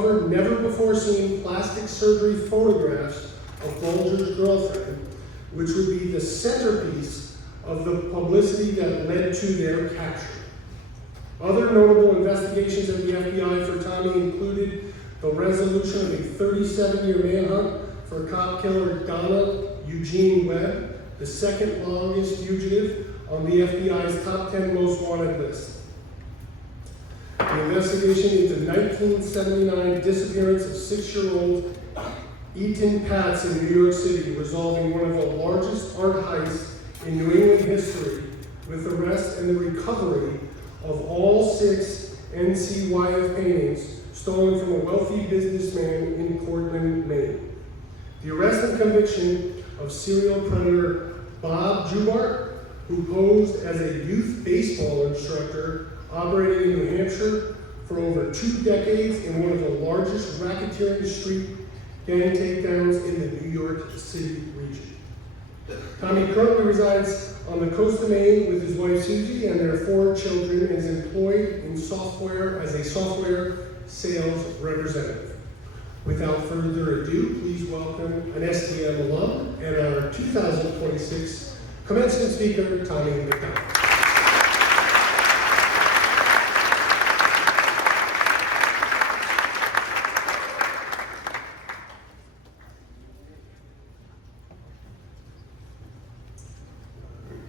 uncovered never-before-seen plastic surgery photographs of Bulger's girlfriend, which would be the centerpiece of the publicity that led to their capture. Other notable investigations of the FBI for Tommy included the resolution of a 37-year manhunt for cop killer Donna Eugene Webb, the second longest fugitive on the FBI's top 10 most wanted list. The investigation into 1979 disappearance of 6-year-old Eaton Patz in New York City, resolving one of the largest art heists in New England history, with the arrest and the recovery of all 6 NCYF paintings stolen from a wealthy businessman in Portland, Maine. The arrest and conviction of serial predator Bob Jubart, who posed as a youth baseball instructor operating in New Hampshire for over 2 decades in one of the largest racketeering street gang takedowns in the New York City region. Tommy currently resides on the coast of Maine with his wife Susie and their 4 children, and is employed in software as a software sales representative. Without further ado, please welcome an STM alum and our 2026 commencement speaker, Tommy McDonald.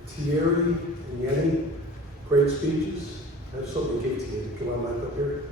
Thierry and Yenny, great speeches. I have something to give to you. Come on back up here.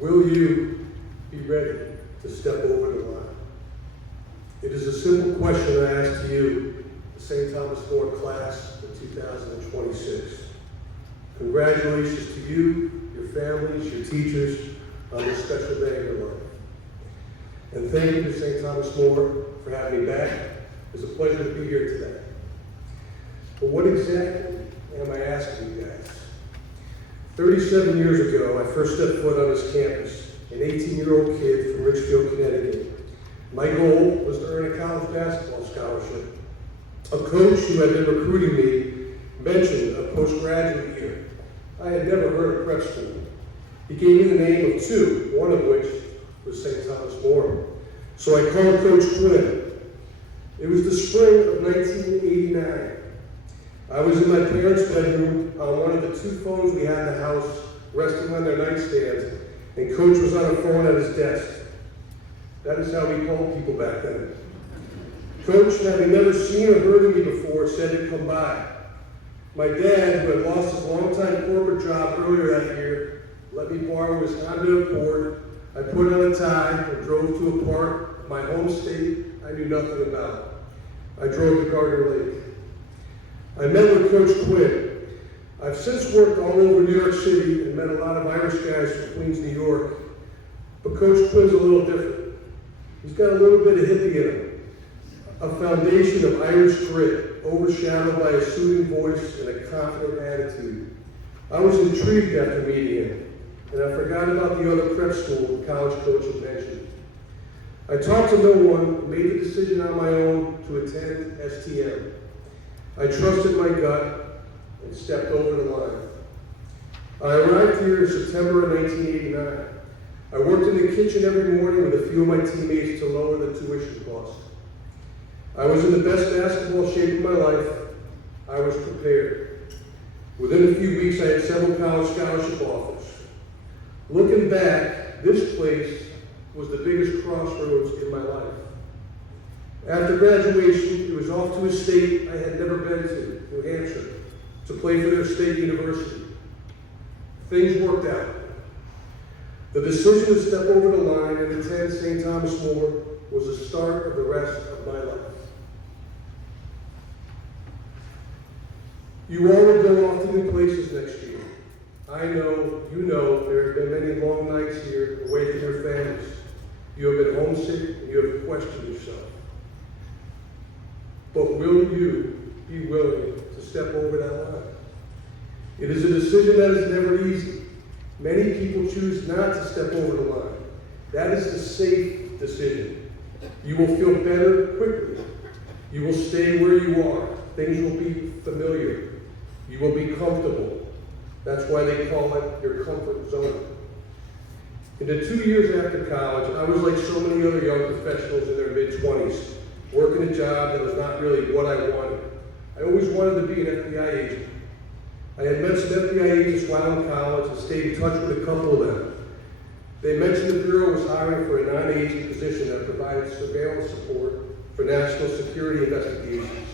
Will you be ready to step over the line? It is a simple question I ask to you, the St. Thomas More class of 2026. Congratulations to you, your families, your teachers on this special day in your life. And thank you to St. Thomas More for having me back. It's a pleasure to be here today. But what exactly am I asking you guys? 37 years ago, I first stepped foot on this campus, an 18-year-old kid from Richfield, Connecticut. My goal was to earn a college basketball scholarship. A coach who had been recruiting me mentioned a postgraduate year. I had never heard of prep school. He gave me the name of 2, one of which was St. Thomas More. So I called Coach Quinn. It was the spring of 1989. I was in my parents' bedroom on one of the 2 phones we had in the house, resting on their nightstands, and Coach was on a phone at his desk. That is how we called people back then. Coach, having never seen or heard of me before, said he'd come by. My dad, who had lost his longtime corporate job earlier that year, let me borrow his Honda Accord. I put on a tie and drove to a part of my home state I knew nothing about. I drove to Gardner Lake. I met with Coach Quinn. I've since worked all over New York City and met a lot of Irish guys from Queens, New York. But Coach Quinn's a little different. He's got a little bit of hippie in him. A foundation of Irish grit, overshadowed by a soothing voice and a confident attitude. I was intrigued after meeting him, and I forgot about the other prep school the college coach had mentioned. I talked to no one, made the decision on my own to attend STM. I trusted my gut and stepped over the line. I arrived here in September of 1989. I worked in the kitchen every morning with a few of my teammates to lower the tuition cost. I was in the best basketball shape of my life. I was prepared. Within a few weeks, I had several college scholarship offers. Looking back, this place was the biggest crossroads in my life. After graduation, it was off to a state I had never been to, New Hampshire, to play for their state university. Things worked out. The decision to step over the line and attend St. Thomas More was the start of the rest of my life. You all will go off to new places next year. I know, you know, there have been many long nights here away from your families. You have been homesick, and you have will you be willing to step over that line? It is a decision that is never easy. Many people choose not to step over the line. That is the safe decision. You will feel better quickly. You will stay where you are. Things will be familiar. You will be comfortable. That's why they call it your comfort zone. In the 2 years after college, I was like so many other young professionals in their mid-20s, working a job that was not really what I wanted. I always wanted to be an FBI agent. I had met some FBI agents while in college and stayed in touch with a couple of them. They mentioned the Bureau was hiring for a non-agent position that provided surveillance support for national security investigations.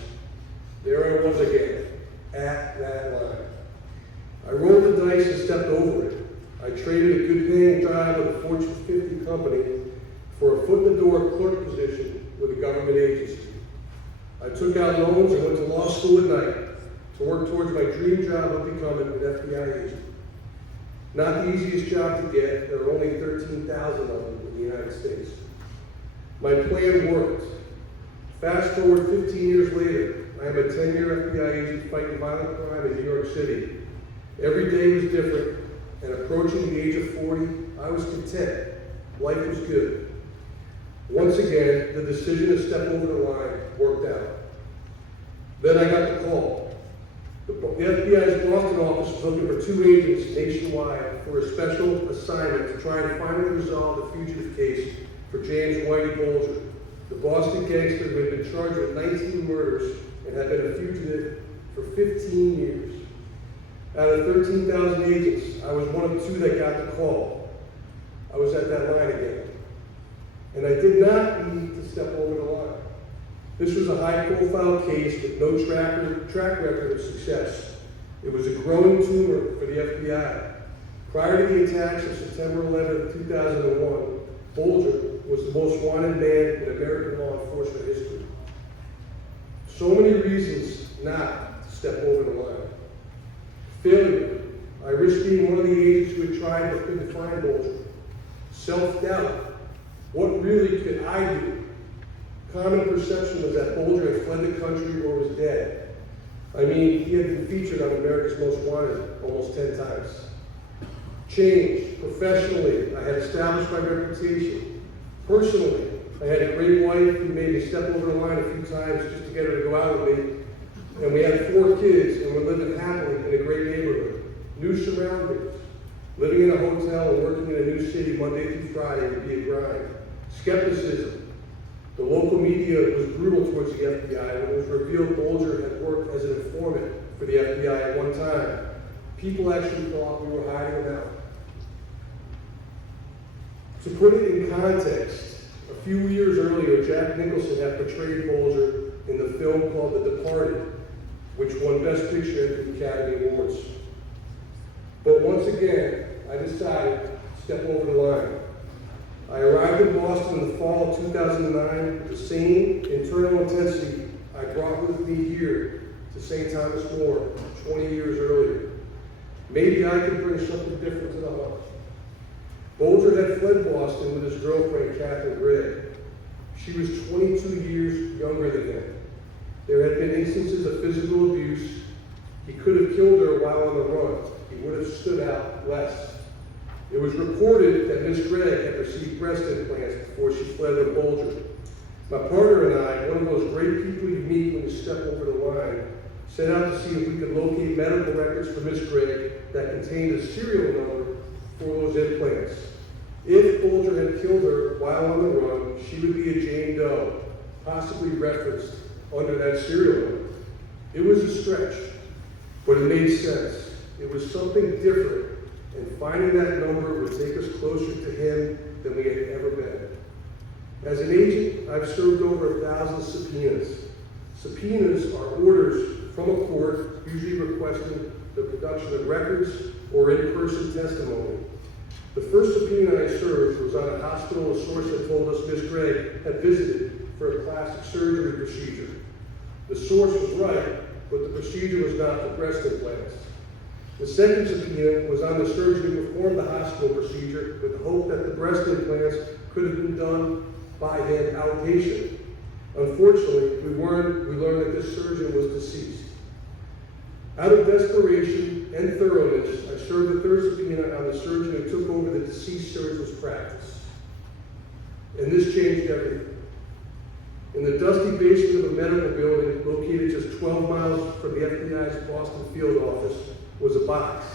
There I was again, at that line. I rolled the dice and stepped over it. I traded a good-paying job with a Fortune 50 company for a foot-in-the-door clerk position with a government agency. I took out loans and went to law school at night to work towards my dream job of becoming an FBI agent. Not the easiest job to get. There are only 13,000 of them in the United States. My plan worked. Fast forward 15 years later, I am a 10-year FBI agent fighting violent crime in New York City. Every day was different, and approaching the age of 40, I was content. Life was good. Once again, the decision to step over the line worked out. Then I got the call. The FBI's Boston office was looking for 2 agents nationwide for a special assignment to try and finally resolve the fugitive case for James Whitey Bulger, the Boston gangster who had been charged with 19 murders and had been a fugitive for 15 years. Out of 13,000 agents, I was one of 2 that got the call. I was at that line again. And I did not need to step over the line. This was a high-profile case with no track record of success. It was a growing tumor for the FBI. Prior to the attacks of September 11, 2001, Bulger was the most wanted man in American law enforcement history. So many reasons not to step over the line. Failure. I risked being one of the agents who had tried but couldn't find Bulger. Self-doubt. What really could I do? Common perception was that Bulger had fled the country or was dead. I mean, he had been featured on America's Most Wanted almost 10 times. Change. Professionally, I had established my reputation. Personally, I had a great wife who made me step over the line a few times just to get her to go out with me. And we had 4 kids and were living happily in a great neighborhood. New surroundings. Living in a hotel and working in a new city Monday through Friday would be a grind. Skepticism. The local media was brutal towards the FBI when it was revealed Bulger had worked as an informant for the FBI at one time. People actually thought we were hiding him out. To put it in context, a few years earlier, Jack Nicholson had portrayed Bulger in the film called The Departed, which won Best Picture at the Academy Awards. But once again, I decided to step over the line. I arrived in Boston in the fall of 2009 with the same internal intensity I brought with me here to St. Thomas More 20 years earlier. Maybe I could bring something different to the hunt. Bulger had fled Boston with his girlfriend, Catherine Gregg. She was 22 years younger than him. There had been instances of physical abuse. He could have killed her while on the run. He would have stood out less. It was reported that Ms. Gregg had received breast implants before she fled with Bulger. My partner and I, one of those great people you meet when you step over the line, set out to see if we could locate medical records for Ms. Gregg that contained a serial number for those implants. If Bulger had killed her while on the run, she would be a Jane Doe, possibly referenced under that serial number. It was a stretch, but it made sense. It was something different. And finding that number would take us closer to him than we had ever been. As an agent, I've served over 1,000 subpoenas. Subpoenas are orders from a court, usually requesting the production of records or in-person testimony. The first subpoena I served was on a hospital a source had told us Ms. Gregg had visited for a plastic surgery procedure. The source was right, but the procedure was not for breast implants. The second subpoena was on the surgeon who performed the hospital procedure with the hope that the breast implants could have been done by him outpatient. Unfortunately, we learned that this surgeon was deceased. Out of desperation and thoroughness, I served a third subpoena on the surgeon who took over the deceased surgeon's practice. And this changed everything. In the dusty basement of a medical building located just 12 miles from the FBI's Boston field office was a box.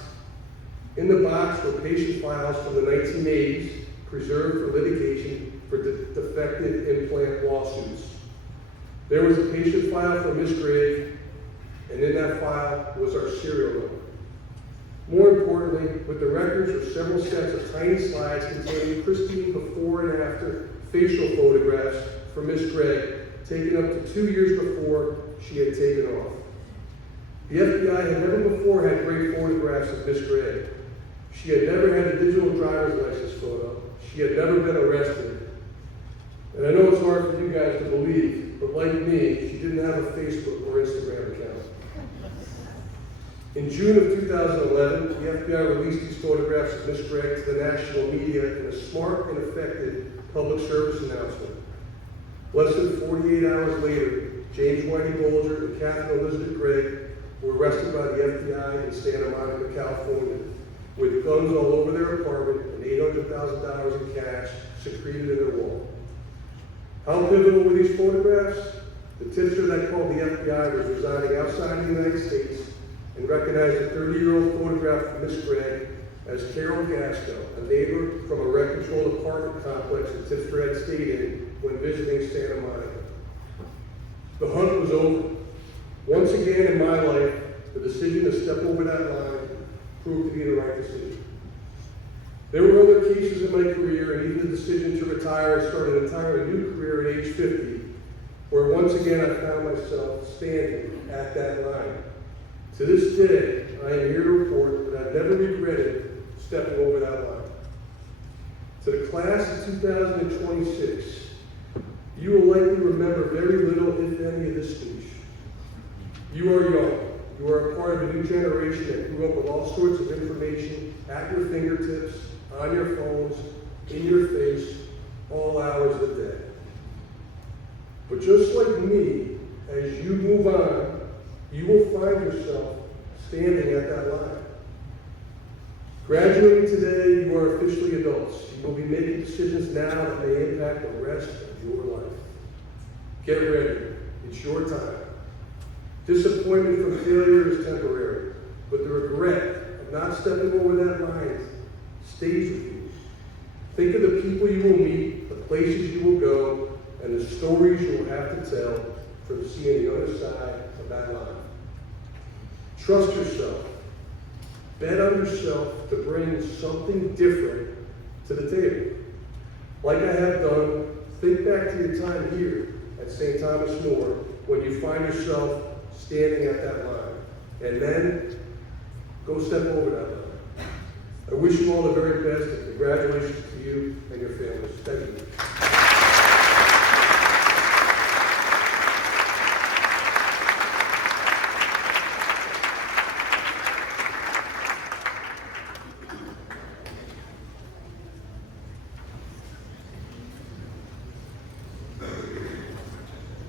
In the box were patient files from the 1980s, preserved for litigation for defective implant lawsuits. There was a patient file for Miss Gregg, and in that file was our serial number. More importantly, with the records were several sets of tiny slides containing pristine before and after facial photographs for Miss Gregg, taken up to 2 years before she had taken off. The FBI had never before had great photographs of Miss Gregg. She had never had a digital driver's license photo. She had never been arrested. And I know it's hard for you guys to believe, but like me, she didn't have a Facebook or Instagram account. In June of 2011, the FBI released these photographs of Miss Gregg to the national media in a smart and effective public service announcement. Less than 48 hours later, James Whitey Bolger and Catherine Elizabeth Gregg were arrested by the FBI in Santa Monica, California, with guns all over their apartment and $800,000 in cash secreted in their wall. How pivotal were these photographs? The tipster that called the FBI was residing outside the United States and recognized a 30-year-old photograph of Miss Gregg as Carol Gasco, a neighbor from a rent-controlled apartment complex that tipster had stayed in when visiting Santa Monica. The hunt was over. Once again in my life, the decision to step over that line proved to be the right decision. There were other cases in my career, and even the decision to retire and start an entirely new career at age 50, where once again I found myself standing at that line. To this day, I am here to report that I've never regretted stepping over that line. To the class of 2026, you will likely remember very little, if any, of this speech. You are young. You are a part of a new generation that grew up with all sorts of information at your fingertips, on your phones, in your face, all hours of the day. But just like me, as you move on, you will find yourself standing at that line. Graduating today, you are officially adults. You will be making decisions now that may impact the rest of your life. Get ready. It's your time. Disappointment from failure is temporary, but the regret of not stepping over that line stays with you. Think of the people you will meet, the places you will go, and the stories you will have to tell from seeing the other side of that line. Trust yourself. Bet on yourself to bring something different to the table. Like I have done, think back to your time here at St. Thomas More when you find yourself standing at that line. And then go step over that line. I wish you all the very best, and congratulations to you and your families. Thank you.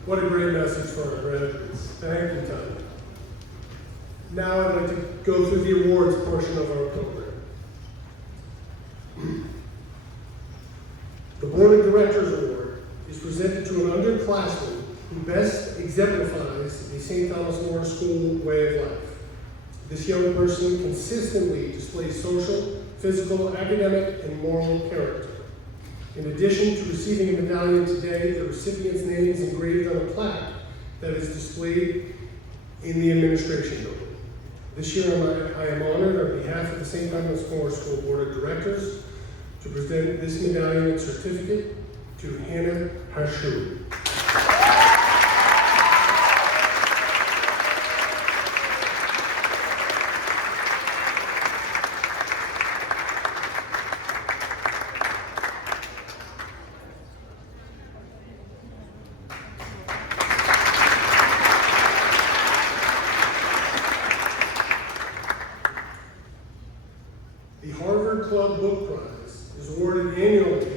What a great message for our graduates. Thank you, Tom. Now I'd like to go through the awards portion of our program. The Board of Directors Award is presented to an underclassman who best exemplifies the St. Thomas More School way of life. This young person consistently displays social, physical, academic, and moral character. In addition to receiving a medallion today, the recipient's name is engraved on a plaque that is displayed in the administration building. This year, I am honored on behalf of the St. Thomas More School Board of Directors to present this medallion and certificate to Hannah Harshu. The Harvard Club Book Prize is awarded annually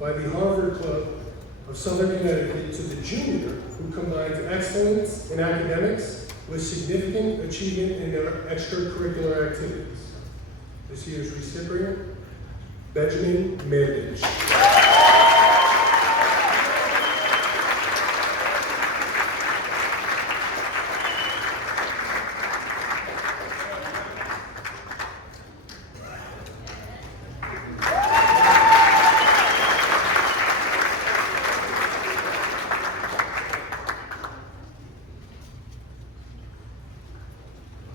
by the Harvard Club of of Southern Connecticut to the junior who combines excellence in academics with significant achievement in their extracurricular activities. This year's recipient, Benjamin Mandich.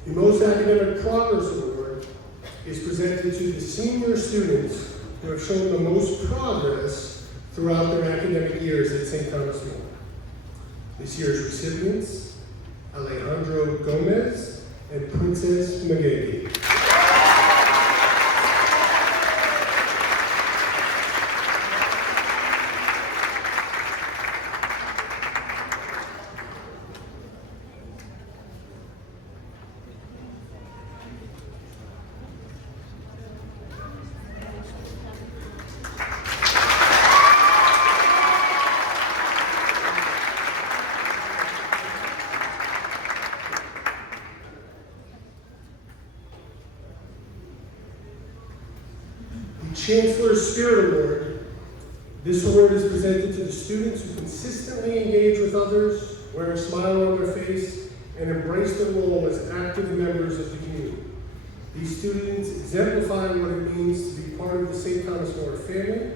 The Most Academic Progress Award is presented to the senior students who have shown the most progress throughout their academic years at St. Thomas More. This year's recipients, Alejandro Gomez and Princess Magegi. Chancellor's Spirit Award. This award is presented to the students who consistently engage with others, wear a smile on their face, and embrace their role as active members of the community. These students exemplify what it means to be part of the St. Thomas More family.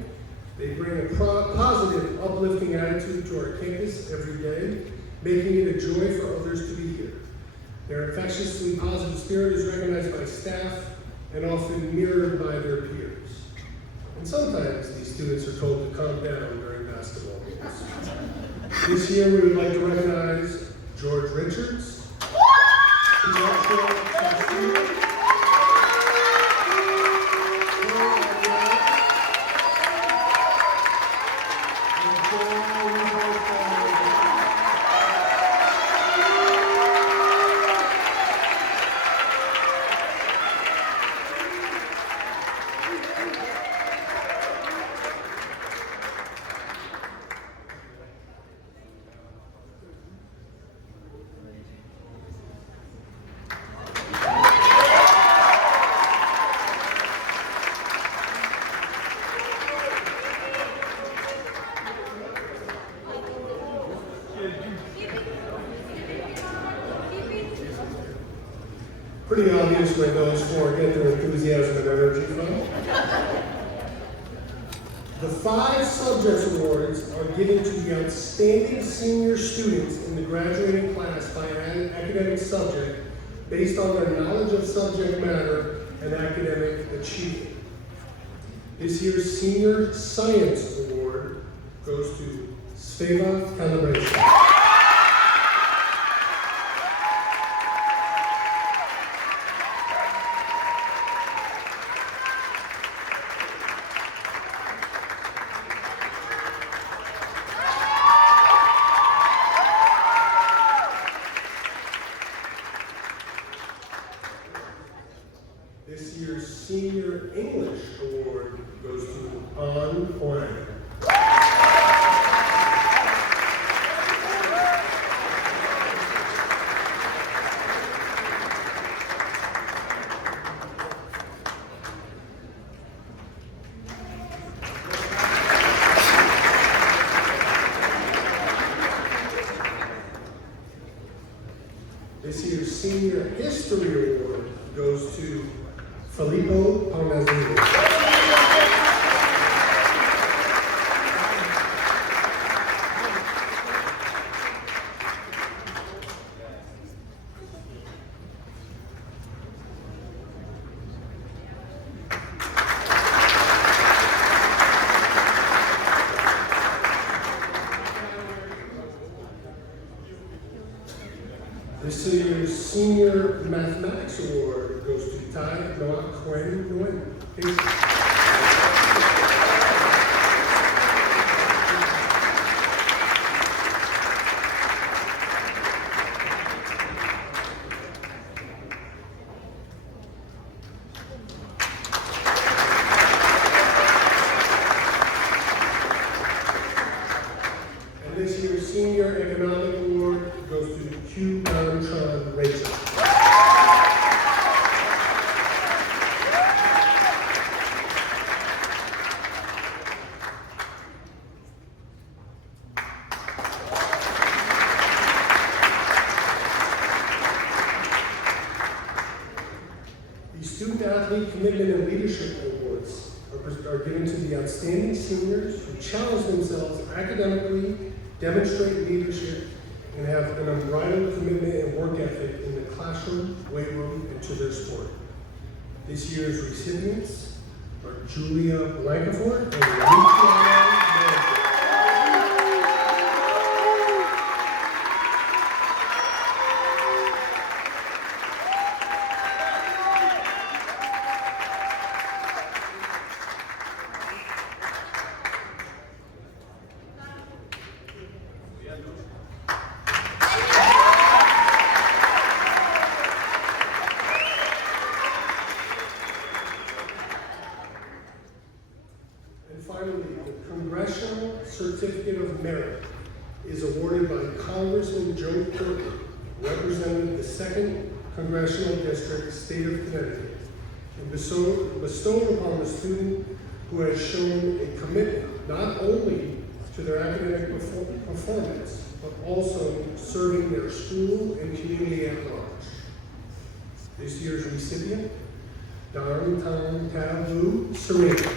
They bring a positive, uplifting attitude to our campus every day, making it a joy for others to be here. Their infectiously positive spirit is recognized by staff and often mirrored by their peers. And sometimes these students are told to calm down during basketball games. This year we would like to recognize George Richards, pretty obvious where those four get their enthusiasm and energy from. The 5 subjects awards are given to the outstanding senior students in the graduating class by an academic subject based on their knowledge of subject matter and academic achievement. This year's Senior Science Award goes to Sveva Calibration. This year's Senior English Award goes to An Huang. This year's Senior History Award goes to Filippo Parnazzini. This year's Senior Mathematics Award goes to Tai Ngoc Nguyen Nguyen. And this year's Senior Economic Award goes to Q Tron Rachel. The Student Athlete Commitment and Leadership Awards are given to the outstanding seniors who challenge themselves academically, demonstrate leadership, and have an unbridled commitment and work ethic in the classroom, weight room, and to their sport. This year's recipients are Julia Blancafort and Luciana Manager. And finally, the Congressional Certificate of Merit is awarded by Congressman Joe Porter, representing the 2nd Congressional District, State of Connecticut, and bestowed upon the student who has shown a commitment not only to their academic performance, but also serving their school and community at large. This year's recipient, Darlington Tavu Serena.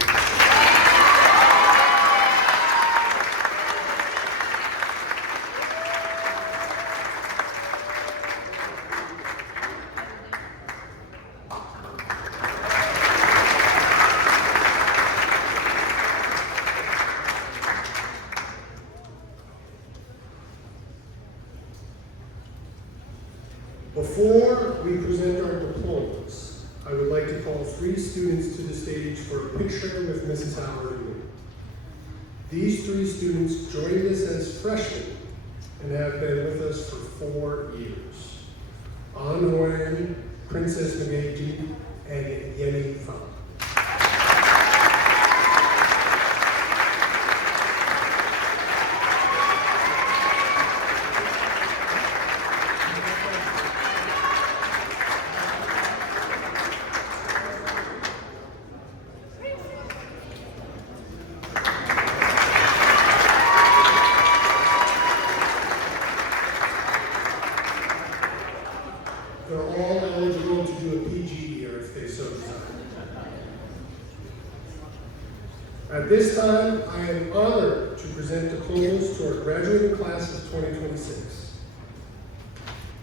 Before we present our diplomas, I would like to call 3 students to the stage for a picture with Mrs. Howard and me. These 3 students joined us as freshmen and have been with us for 4 years. An Nguyen, Princess Ngeji, and Yeni Pham. They're all eligible to do a PG year if they so desire. At this time, I am honored to present diplomas to our graduating class of 2026.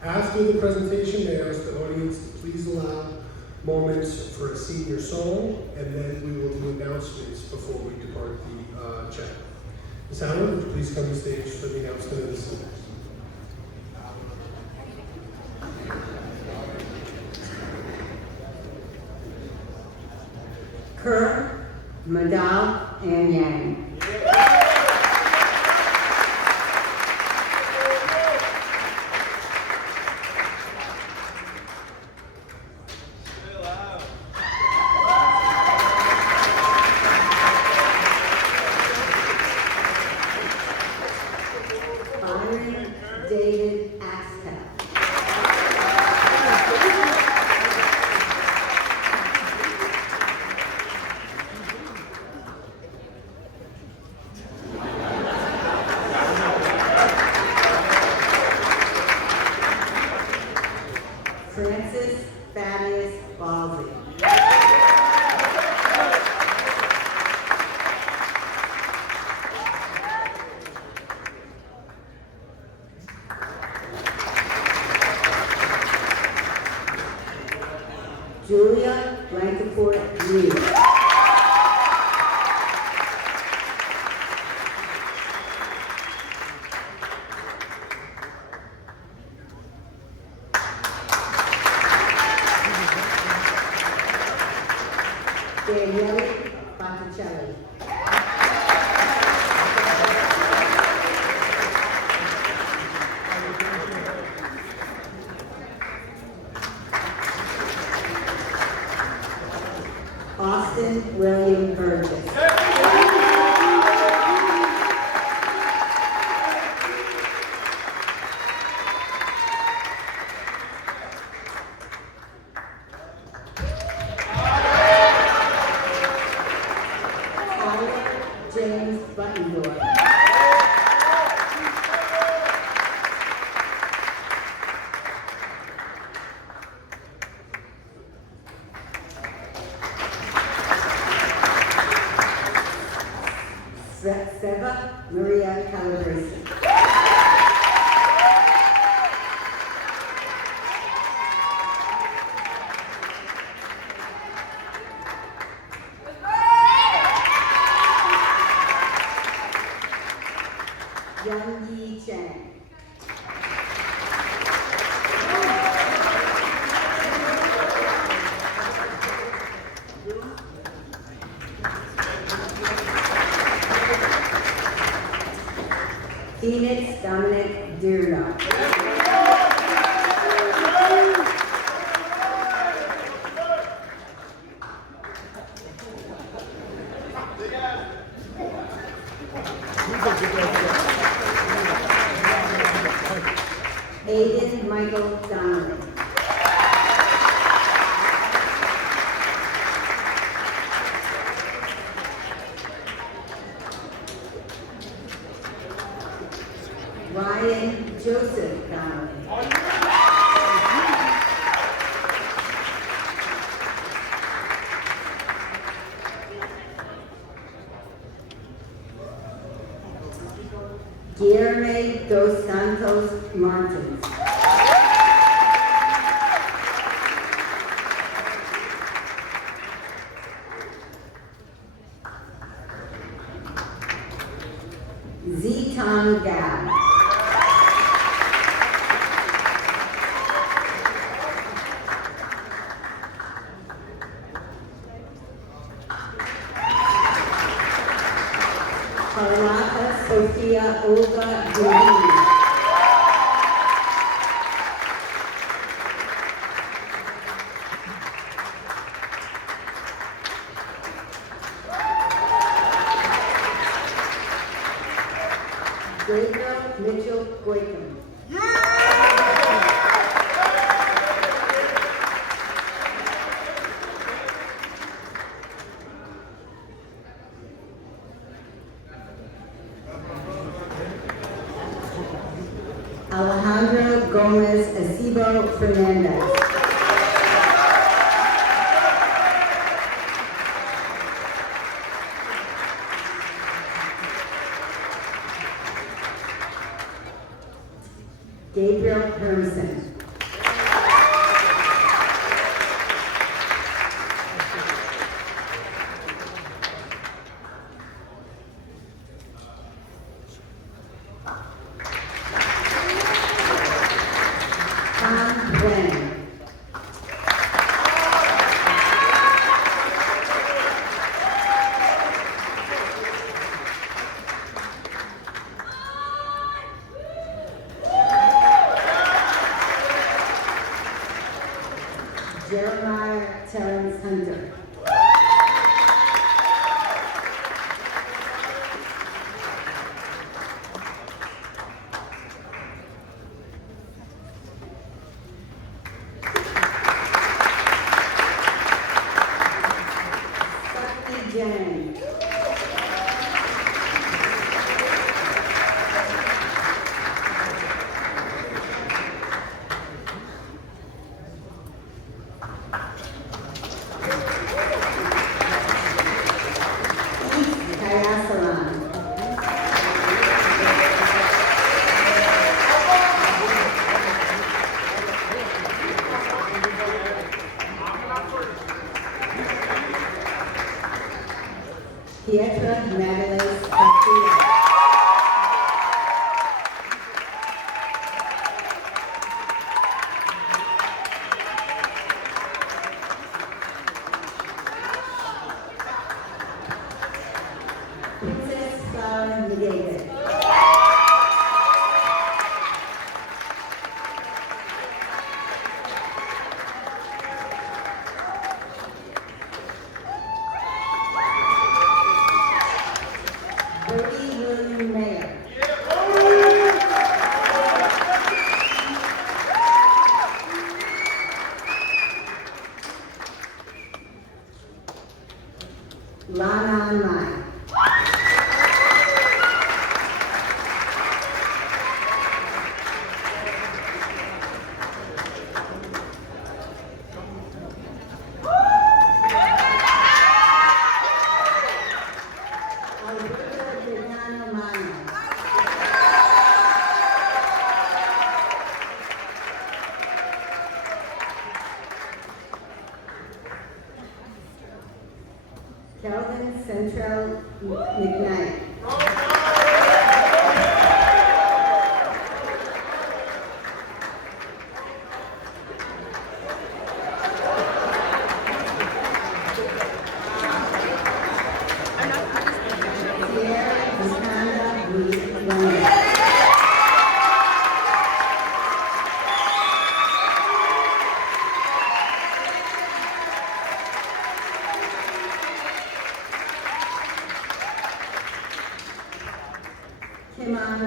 After the presentation, may I ask the audience to please allow moments for a senior song, and then we will do announcements before we depart the chapel. Ms. Howard, would you please come to stage for the announcement of the singers? Kerr, Madal, and Yang. Byron David Axtell. Francis Thaddeus Balsey. Julia Blancafort Lee. Daniele Botticelli. Austin William Burgess. Sun Yi Chang. Phoenix Dominic Dirno. Aiden Michael Donnelly. Ryan Joseph Donnelly. Guillermo dos Santos Martins. Ziton Gab. Carlotta Sofia Olga Guerrero. Gabriel Mitchell Goikham. Alejandro Gomez Acebo Fernandez. Gabriel Hermsen. Han Wen. Jeremiah Terrence Hunter. Sakti Jain.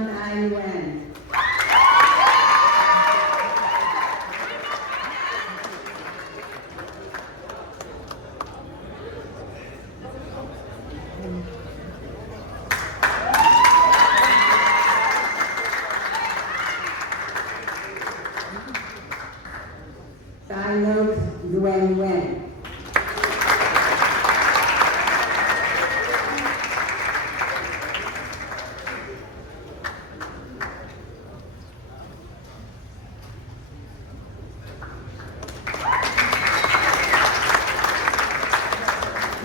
Thine Wen. Thine Nok Duen Wen.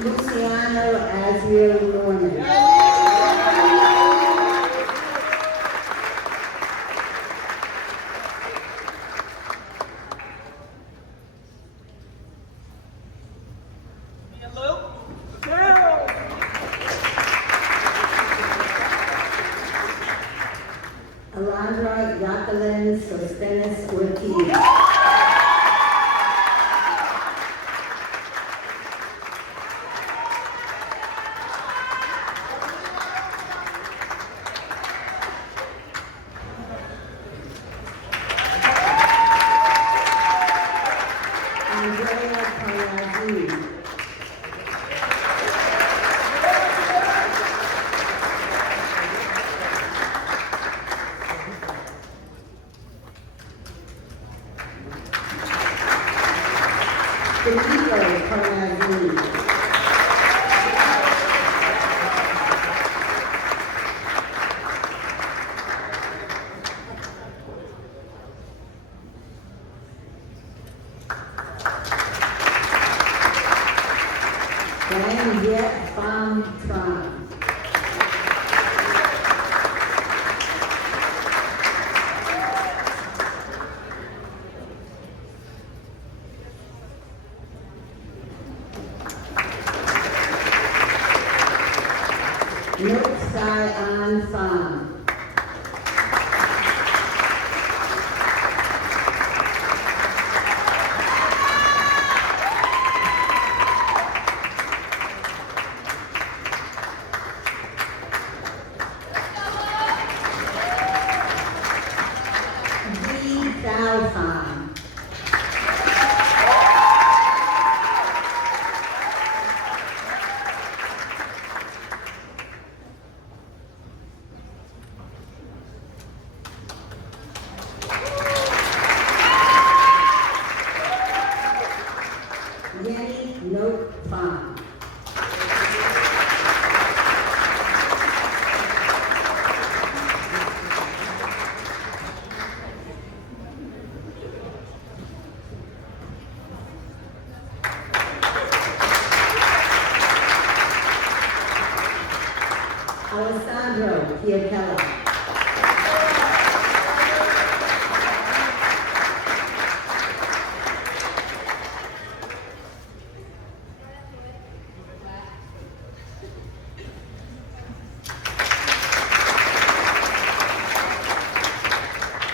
Luciano Azriel Norman. Alondra Jacqueline Sostenes Ortiz. Andrea Palazzi. Felipe Palazzi. Van Viet Pham Tran. Nuk Sai An Pham. Di Thao Pham. Yenny Nok Pham. Alessandro Piatella.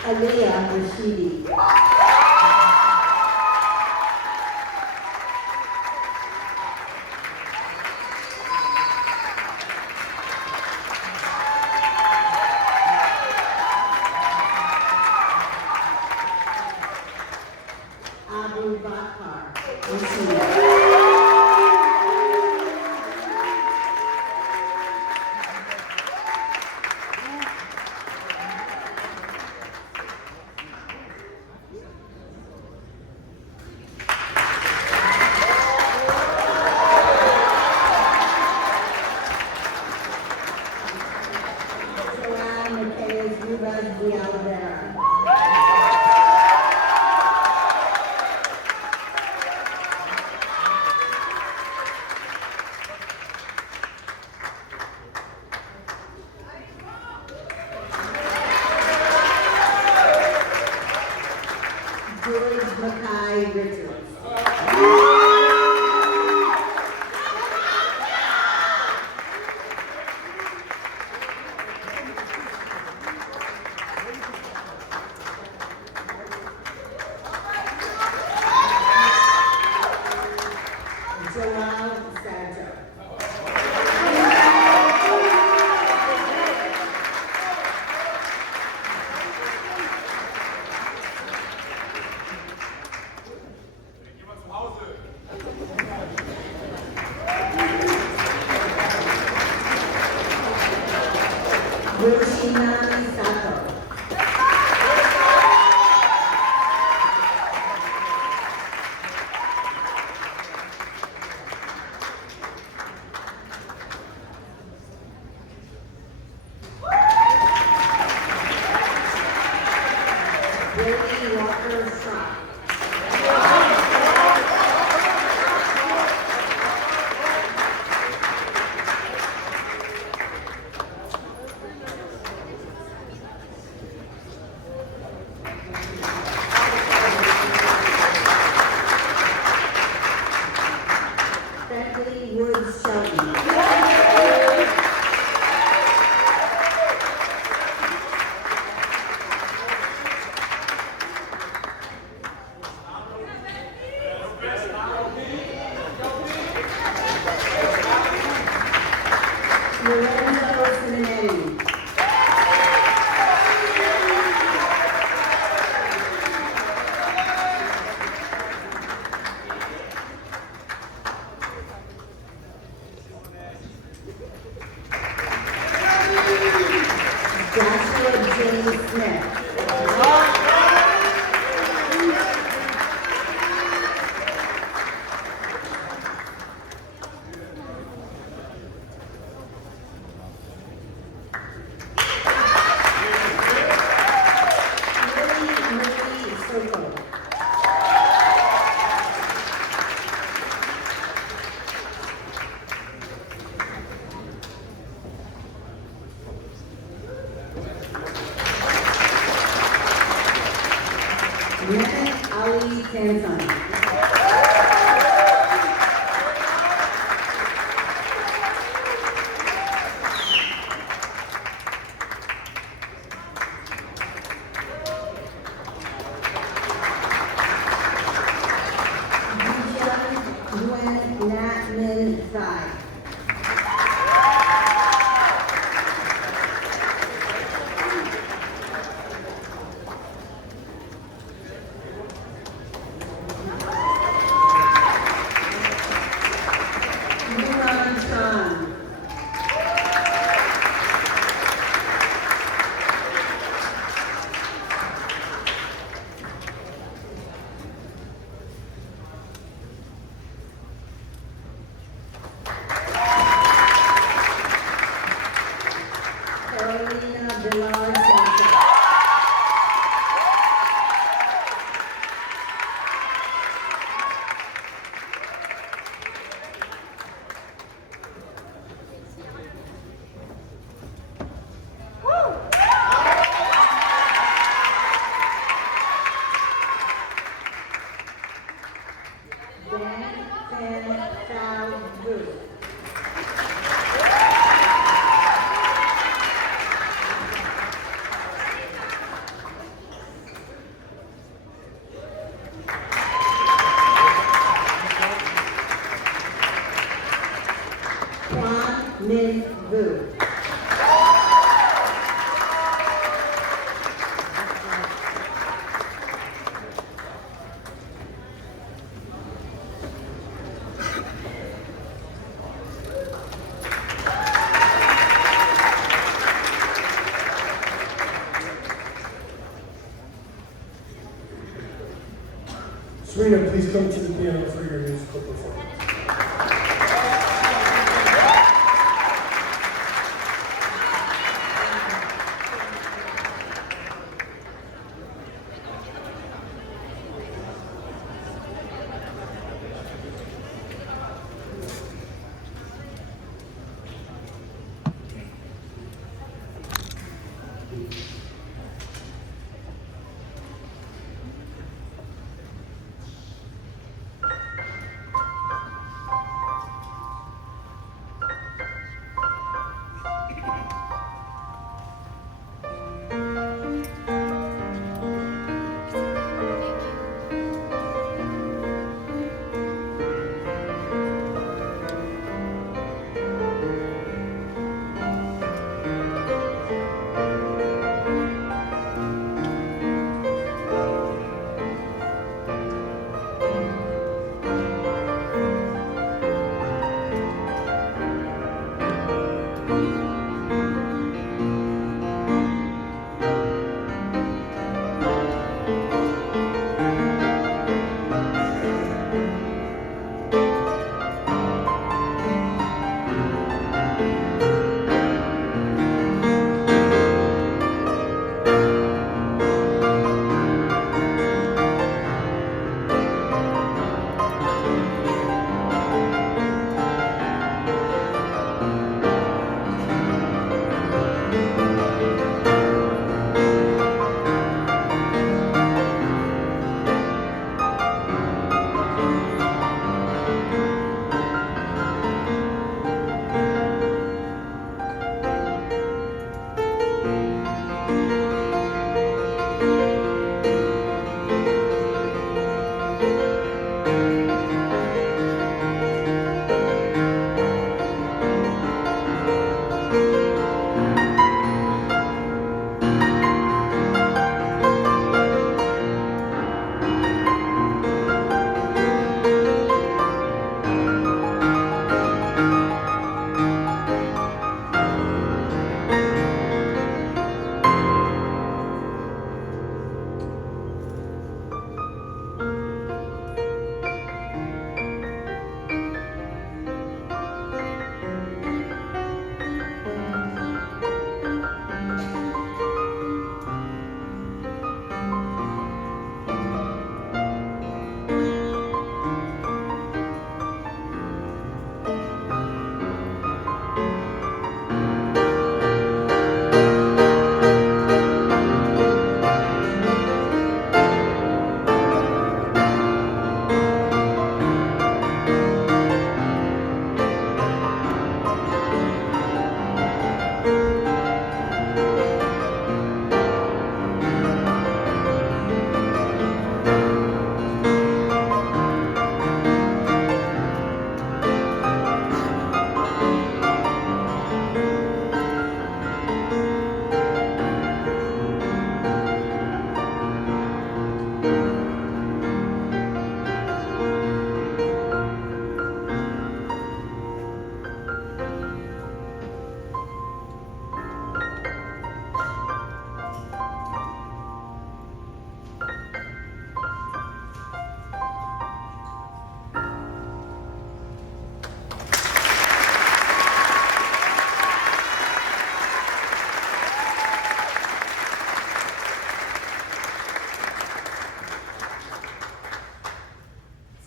Aliyah Rashidi. Abu Bakar. Joanne Mateus Rivas de Oliveira. George Mackay Richards. Brady Walker Scott. Bentley Woods Shelton. Lorenzo Simonetti. Joshua James Smith. Lily Marie Soko. Mehmet Ali Tanzan. Gwen Natman Zai. Mulan Chan. Carolina Villar Sanchez. Dan Fan Thao Vu. Quan Min Vu. Serena, please come to the piano for your musical performance.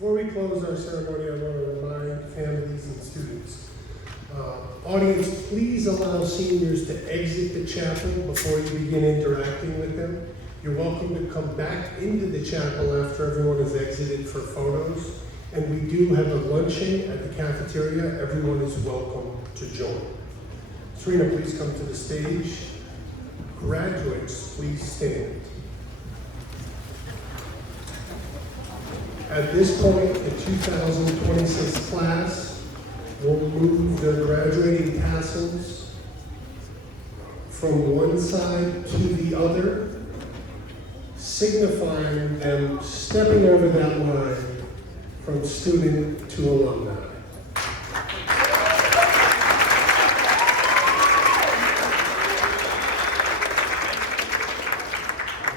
Before we close our ceremony, I want to remind families and students. Audience, please allow seniors to exit the chapel before you begin interacting with them. You're welcome to come back into the chapel after everyone has exited for photos. And we do have a luncheon at the cafeteria. Everyone is welcome to join. Serena, please come to the stage. Graduates, please stand. At this point, the 2026 class will move their graduating tassels from one side to the other, signifying them stepping over that line from student to alumni.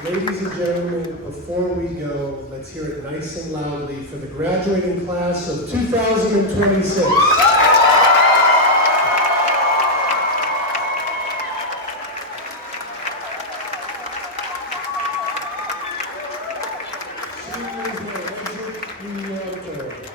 Ladies and gentlemen, before we go, let's hear it nice and loudly for the graduating class of 2026. Seniors will exit the auditorium.